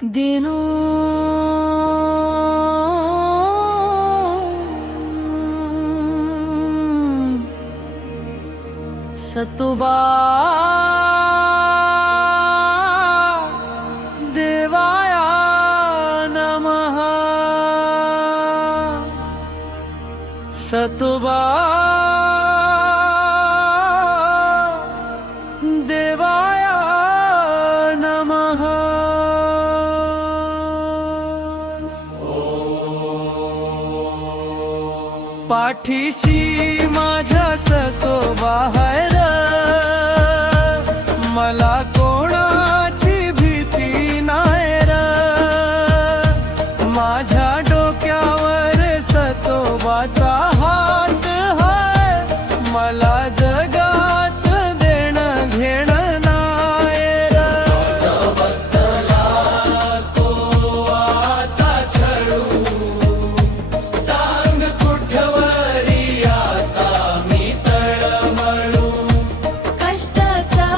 दिनू सतुबा देवाया नमः सतुबा देवाया नमः पाठीशी माझ्या सतोबा हाय र मला कोणाची भीती नाही र माझ्या डोक्यावर सतोबाचा हात हाय मला जगाचं देणं घेणं नाही र तो आता छळू सांग कुठवरी आता मी तळमळू कष्टाचा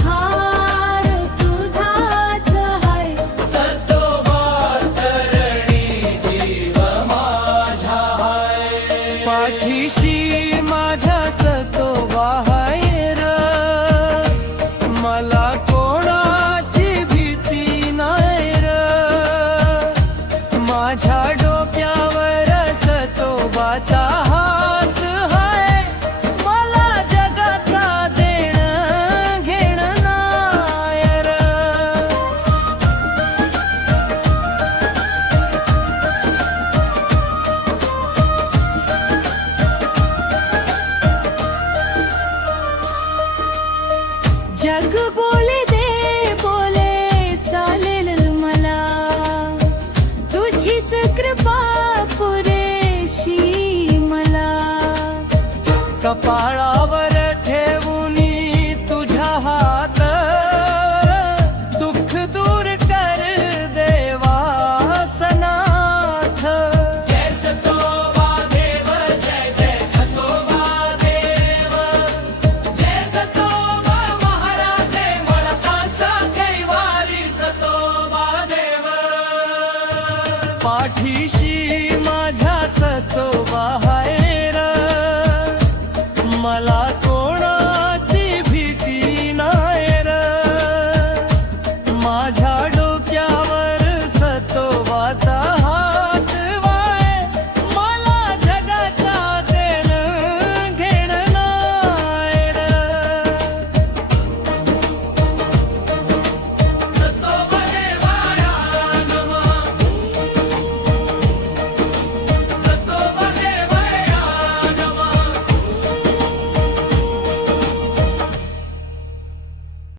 धार तुझाच हाय सतोबा चरणी जीव माझा हाय पाठीशी माझ्या सतोबा हाय र मला कोणाची भीती नाही र माझ्या डोक्यावर सतोबाचा हात हाय मला जगाचा देणं घेणं नाही र जग बोले दे बोले चालेल मला तुझीच कृपा पुरेशी मला कपाळावर ठेवूनी तुझ्या हात दुःख दूर कर देवा सनाथ जय सतोबा देव जय जय सतोबा देव जय सतोबा महाराज मळकाचा कैवारी सतोबा देव पाठीशी